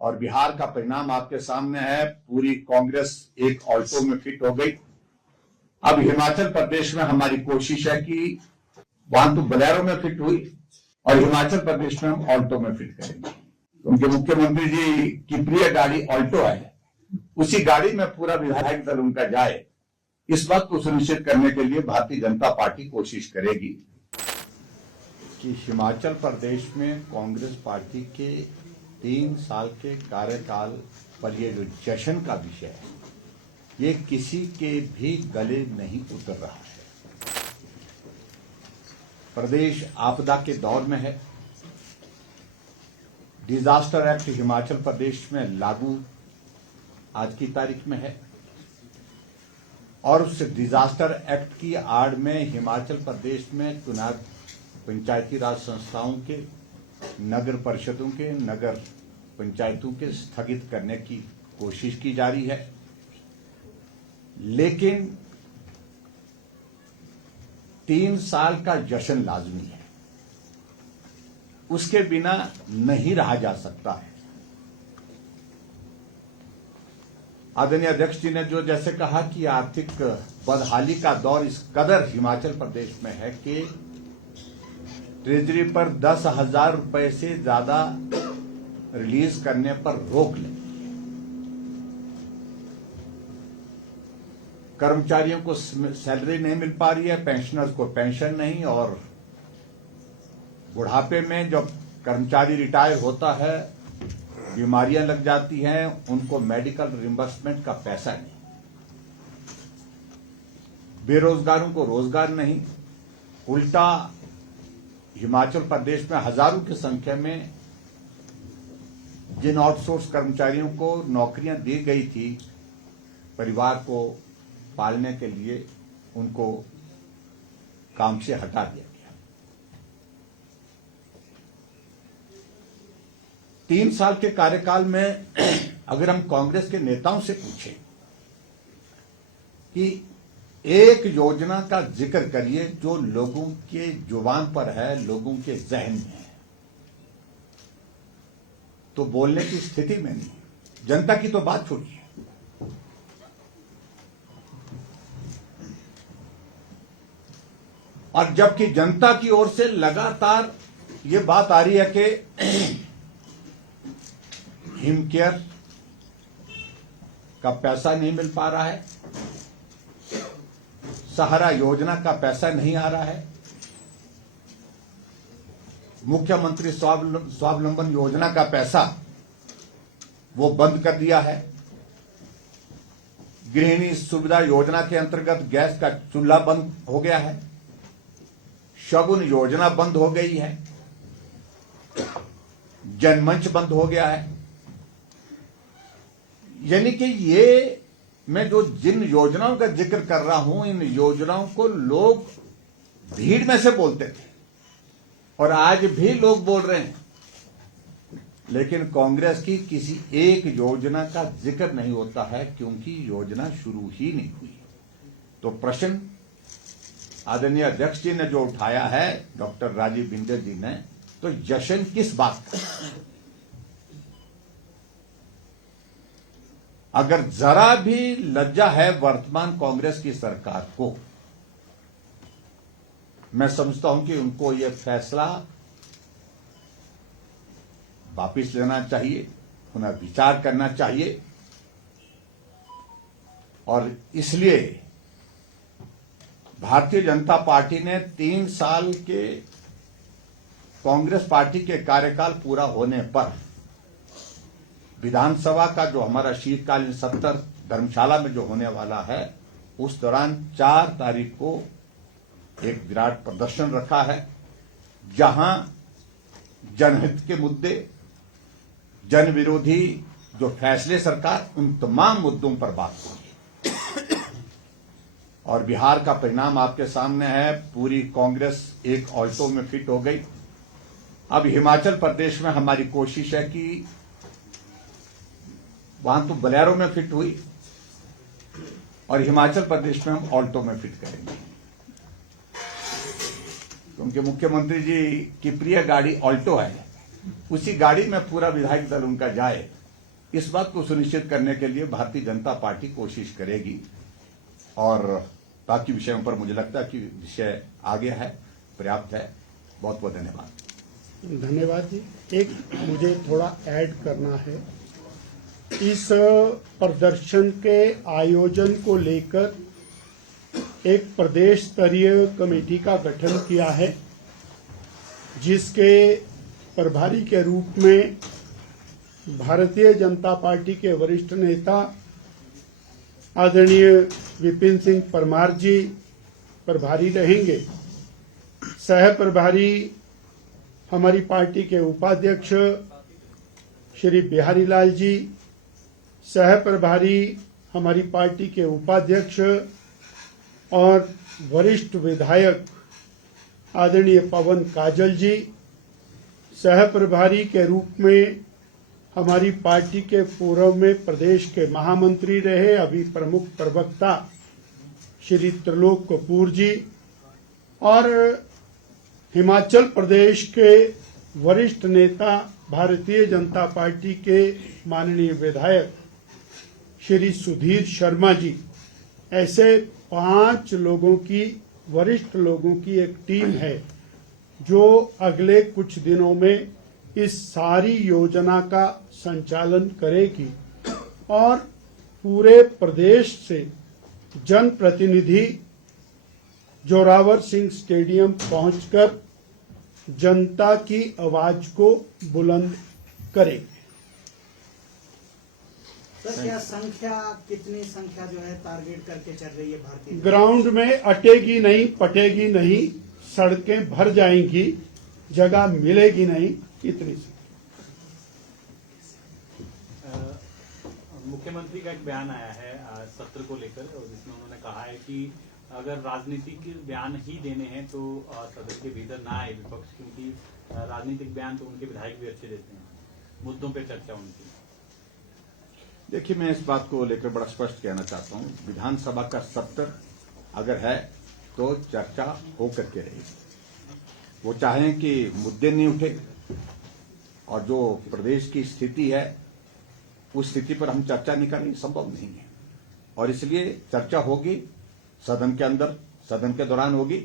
और बिहार का परिणाम आपके सामने है। पूरी कांग्रेस एक ऑल्टो में फिट हो गई। अब हिमाचल प्रदेश में हमारी कोशिश है कि वहां तो बोलेरो में फिट हुई और हिमाचल प्रदेश में हम ऑल्टो में फिट करेंगे। उनके मुख्यमंत्री जी की प्रिय गाड़ी ऑल्टो है, उसी गाड़ी में पूरा विधायक दल उनका जाए, इस बात को सुनिश्चित करने के लिए भारतीय जनता पार्टी कोशिश करेगी कि हिमाचल प्रदेश में कांग्रेस पार्टी के 3 साल के कार्यकाल पर ये जो जश्न का विषय है, ये किसी के भी गले नहीं उतर रहा है। प्रदेश आपदा के दौर में है। डिजास्टर एक्ट हिमाचल प्रदेश में लागू आज की तारीख में है और उस डिजास्टर एक्ट की आड़ में हिमाचल प्रदेश में चुनाव पंचायती राज संस्थाओं के, नगर परिषदों के, नगर पंचायतों के स्थगित करने की कोशिश की जा रही है। लेकिन 3 साल का जश्न लाजमी है, उसके बिना नहीं रहा जा सकता है। आदरणीय अध्यक्ष जी ने जो जैसे कहा कि आर्थिक बदहाली का दौर इस कदर हिमाचल प्रदेश में है कि ट्रेजरी पर 10,000 रुपए से ज्यादा रिलीज करने पर रोक ले। कर्मचारियों को सैलरी नहीं मिल पा रही है, पेंशनर्स को पेंशन नहीं, और बुढ़ापे में जब कर्मचारी रिटायर होता है, बीमारियां लग जाती हैं, उनको मेडिकल रिम्बर्समेंट का पैसा नहीं, बेरोजगारों को रोजगार नहीं। उल्टा हिमाचल प्रदेश में हजारों की संख्या में जिन आउटसोर्स कर्मचारियों को नौकरियां दी गई थी परिवार को पालने के लिए, उनको काम से हटा दिया गया। 3 साल के कार्यकाल में अगर हम कांग्रेस के नेताओं से पूछें कि एक योजना का जिक्र करिए जो लोगों के जुबान पर है, लोगों के जहन में है, तो बोलने की स्थिति में नहीं। जनता की तो बात छोड़िए, और जबकि जनता की ओर से लगातार ये बात आ रही है कि हिमकेयर का पैसा नहीं मिल पा रहा है, सहारा योजना का पैसा नहीं आ रहा है, मुख्यमंत्री स्वावलंबन योजना का पैसा वो बंद कर दिया है, गृहिणी सुविधा योजना के अंतर्गत गैस का चूल्हा बंद हो गया है, शगुन योजना बंद हो गई है, जनमंच बंद हो गया है। यानी कि ये मैं जो जिन योजनाओं का जिक्र कर रहा हूं, इन योजनाओं को लोग भीड़ में से बोलते थे और आज भी लोग बोल रहे हैं, लेकिन कांग्रेस की किसी एक योजना का जिक्र नहीं होता है क्योंकि योजना शुरू ही नहीं हुई। तो प्रश्न आदरणीय अध्यक्ष जी ने जो उठाया है, डॉक्टर राजीव बिंदल जी ने, तो जश्न किस बात का? अगर जरा भी लज्जा है वर्तमान कांग्रेस की सरकार को, मैं समझता हूं कि उनको यह फैसला वापिस लेना चाहिए, पुनः विचार करना चाहिए। और इसलिए भारतीय जनता पार्टी ने 3 साल के कांग्रेस पार्टी के कार्यकाल पूरा होने पर विधानसभा का जो हमारा शीतकालीन सत्र धर्मशाला में जो होने वाला है, उस दौरान 4 तारीख को एक विराट प्रदर्शन रखा है, जहां जनहित के मुद्दे, जन विरोधी जो फैसले सरकार, उन तमाम मुद्दों पर बात होगी। और बिहार का परिणाम आपके सामने है। पूरी कांग्रेस एक ऑल्टो में फिट हो गई। अब हिमाचल प्रदेश में हमारी कोशिश है कि वहां तो बोलेरो में फिट हुई और हिमाचल प्रदेश में हम ऑल्टो में फिट करेंगे, क्योंकि मुख्यमंत्री जी की प्रिय गाड़ी ऑल्टो है, उसी गाड़ी में पूरा विधायक दल उनका जाए, इस बात को सुनिश्चित करने के लिए भारतीय जनता पार्टी कोशिश करेगी और बाकी विषयों पर मुझे लगता है कि विषय आगे है, पर्याप्त है। बहुत बहुत धन्यवाद। धन्यवाद जी। एक मुझे थोड़ा ऐड करना है। इस प्रदर्शन के आयोजन को लेकर एक प्रदेश स्तरीय कमेटी का गठन किया है, जिसके प्रभारी के रूप में भारतीय जनता पार्टी के वरिष्ठ नेता आदरणीय विपिन सिंह परमार जी प्रभारी रहेंगे। सह प्रभारी हमारी पार्टी के उपाध्यक्ष श्री बिहारी लाल जी, सह प्रभारी हमारी पार्टी के उपाध्यक्ष और वरिष्ठ विधायक आदरणीय पवन काजल जी, सह प्रभारी के रूप में हमारी पार्टी के पूर्व में प्रदेश के महामंत्री रहे, अभी प्रमुख प्रवक्ता श्री त्रिलोक कपूर जी, और हिमाचल प्रदेश के वरिष्ठ नेता भारतीय जनता पार्टी के माननीय विधायक श्री सुधीर शर्मा जी। ऐसे 5 लोगों की, वरिष्ठ लोगों की एक टीम है जो अगले कुछ दिनों में इस सारी योजना का संचालन करेगी और पूरे प्रदेश से जनप्रतिनिधि जोरावर सिंह स्टेडियम पहुंचकर जनता की आवाज को बुलंद करेंगे। सर, क्या संख्या, कितनी संख्या जो है टारगेट करके चल रही है भारतीय? ग्राउंड में अटेगी नहीं, पटेगी नहीं, सड़कें भर जाएंगी, जगह मिलेगी नहीं, इतनी सी। मुख्यमंत्री का एक बयान आया है सत्र को लेकर, जिसमें उन्होंने कहा है कि अगर राजनीतिक बयान ही देने हैं तो सदन के भीतर ना आए विपक्ष, क्योंकि राजनीतिक बयान तो उनके विधायक भी अच्छे देते हैं। मुद्दों पे चर्चा उनकी। देखिए, मैं इस बात को लेकर बड़ा स्पष्ट कहना चाहता हूं, विधानसभा का सत्र अगर है तो चर्चा हो करके रहेगी। वो चाहें कि मुद्दे नहीं उठे और जो प्रदेश की स्थिति है उस स्थिति पर हम चर्चा नहीं करें, संभव नहीं है। और इसलिए चर्चा होगी सदन के अंदर, सदन के दौरान होगी,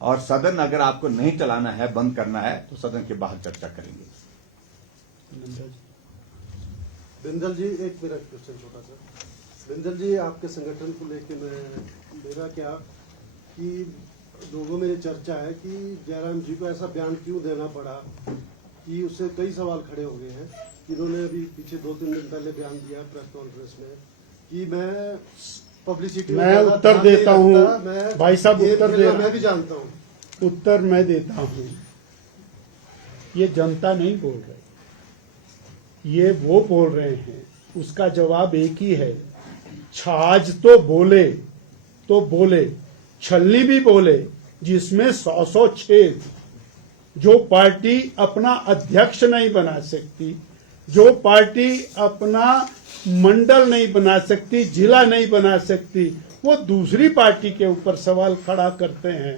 और सदन अगर आपको नहीं चलाना है, बंद करना है, तो सदन के बाहर चर्चा करेंगे। बिंदल जी, एक मेरा क्वेश्चन छोटा सा। बिंदल जी, आपके संगठन को लेकर मेरा क्या कि लोगों में चर्चा है कि जयराम जी को ऐसा बयान क्यों देना पड़ा, कि उससे कई सवाल खड़े हो गए हैं। इन्होंने अभी पीछे 2-3 दिन पहले बयान दिया प्रेस कॉन्फ्रेंस में कि मैं पब्लिसिटी में उत्तर देता हूँ भाई साहब, उत्तर दे, मैं भी जानता हूँ, उत्तर मैं देता हूँ। ये जनता नहीं बोल रही, ये वो बोल रहे हैं। उसका जवाब एक ही है, छाछ तो बोले, छलनी भी बोले, जिसमें 100 छेद। जो पार्टी अपना अध्यक्ष नहीं बना सकती, जो पार्टी अपना मंडल नहीं बना सकती, जिला नहीं बना सकती, वो दूसरी पार्टी के ऊपर सवाल खड़ा करते हैं।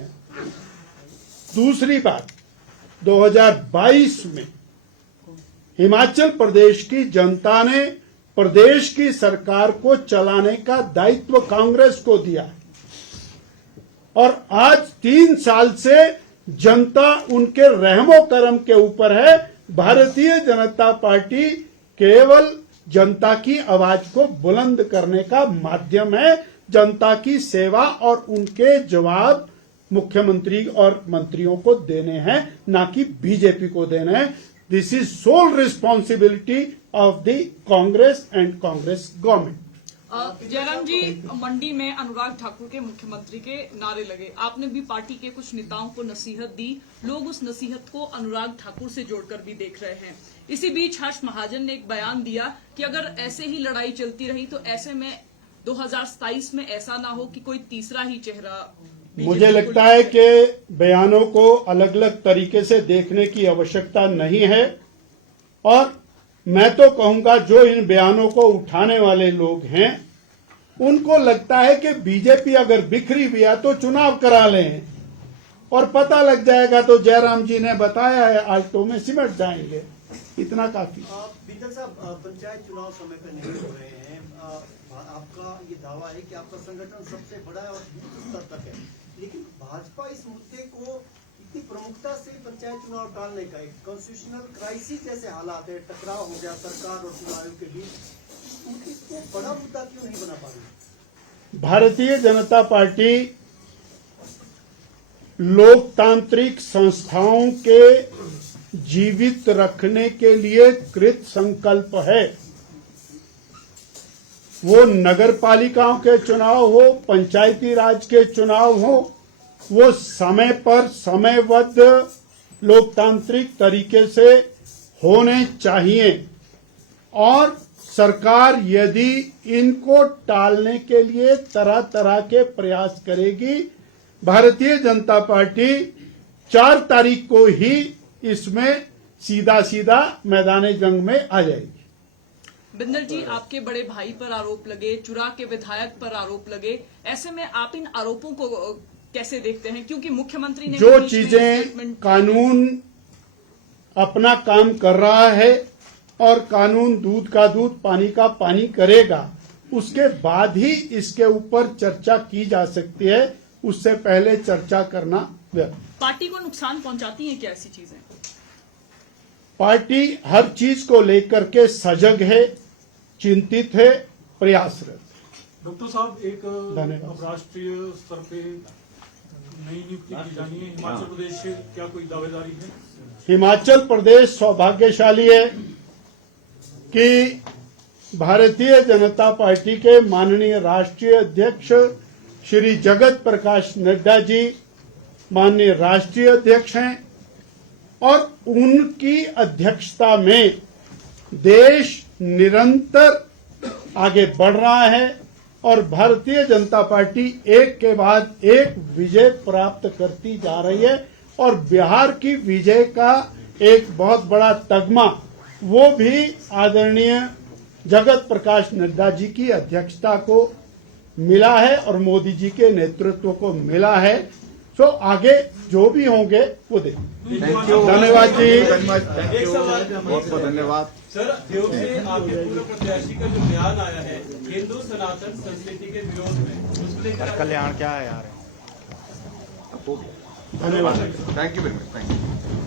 दूसरी बात, 2022 में हिमाचल प्रदेश की जनता ने प्रदेश की सरकार को चलाने का दायित्व कांग्रेस को दिया है, और आज 3 साल से जनता उनके रहमो करम के ऊपर है। भारतीय जनता पार्टी केवल जनता की आवाज को बुलंद करने का माध्यम है। जनता की सेवा और उनके जवाब मुख्यमंत्री और मंत्रियों को देने हैं, ना कि बीजेपी को देने हैं। This is sole responsibility of the Congress and Congress government. Jairam ji, Mandi में अनुराग ठाकुर के मुख्यमंत्री के नारे लगे, आपने भी पार्टी के कुछ नेताओं को नसीहत दी, लोग उस नसीहत को अनुराग ठाकुर से जोड़कर भी देख रहे हैं। इसी बीच हर्ष महाजन ने एक बयान दिया कि अगर ऐसे ही लड़ाई चलती रही तो ऐसे में 2027 में ऐसा ना हो कि कोई तीसरा ही चेहरा। मुझे लगता है कि बयानों को अलग अलग तरीके से देखने की आवश्यकता नहीं है, और मैं तो कहूंगा जो इन बयानों को उठाने वाले लोग हैं उनको लगता है कि बीजेपी अगर बिखरी भी है तो चुनाव करा लें और पता लग जाएगा। तो जयराम जी ने बताया है, आल्टो में सिमट जाएंगे। इतना काफी। बिंदल साहब, पंचायत चुनाव समय पर नहीं हो रहे हैं। आपका ये दावा है कि आपका संगठन सबसे बड़ा है और बूथ स्तर तक है, लेकिन भाजपा इस मुद्दे को इतनी प्रमुखता से पंचायत चुनाव टालने का, एक कॉन्स्टिट्यूशनल क्राइसिस जैसे हालात है, टकराव हो गया सरकार और चुनाव आयोग के बीच, इसको बड़ा मुद्दा क्यों नहीं बना पा रही? भारतीय जनता पार्टी लोकतांत्रिक संस्थाओं के जीवित रखने के लिए कृत संकल्प है। वो नगर पालिकाओं के चुनाव हो, पंचायती राज के चुनाव हो, वो समय पर समयबद्ध लोकतांत्रिक तरीके से होने चाहिए और सरकार यदि इनको टालने के लिए तरह तरह के प्रयास करेगी, भारतीय जनता पार्टी 4 तारीख को ही इसमें सीधा सीधा मैदान जंग में आ जाएगी। बिंदल जी, आपके बड़े भाई पर आरोप लगे, चुरा के विधायक पर आरोप लगे, ऐसे में आप इन आरोपों को कैसे देखते हैं? क्योंकि मुख्यमंत्री ने जो चीजें कानून अपना काम कर रहा है और कानून दूध का दूध पानी का पानी करेगा, उसके बाद ही इसके ऊपर चर्चा की जा सकती है, उससे पहले चर्चा करना व्यर्थ। पार्टी को नुकसान पहुंचाती हैं क्या ऐसी चीजें? पार्टी हर चीज को लेकर के सजग है, चिंतित है, प्रयासरत। डॉक्टर साहब, एक धन्यवाद। राष्ट्रीय स्तर पे नई नियुक्ति की जानी है, हिमाचल प्रदेश से क्या कोई दावेदारी है? हिमाचल प्रदेश सौभाग्यशाली है कि भारतीय जनता पार्टी के माननीय राष्ट्रीय अध्यक्ष श्री जगत प्रकाश नड्डा जी माननीय राष्ट्रीय अध्यक्ष हैं और उनकी अध्यक्षता में देश निरंतर आगे बढ़ रहा है और भारतीय जनता पार्टी एक के बाद एक विजय प्राप्त करती जा रही है और बिहार की विजय का एक बहुत बड़ा तगमा वो भी आदरणीय जगत प्रकाश नड्डा जी की अध्यक्षता को मिला है और मोदी जी के नेतृत्व को मिला है। तो आगे जो भी होंगे वो देखेंगे। धन्यवाद जी। एक सवाल, बहुत बहुत धन्यवाद सर। योग से आपके पूर्व प्रत्याशी का जो बयान आया है हिंदू सनातन संस्कृति के विरोध में, उसको लेकर कल्याण क्या है यार। धन्यवाद। Thank you very much. Thank you.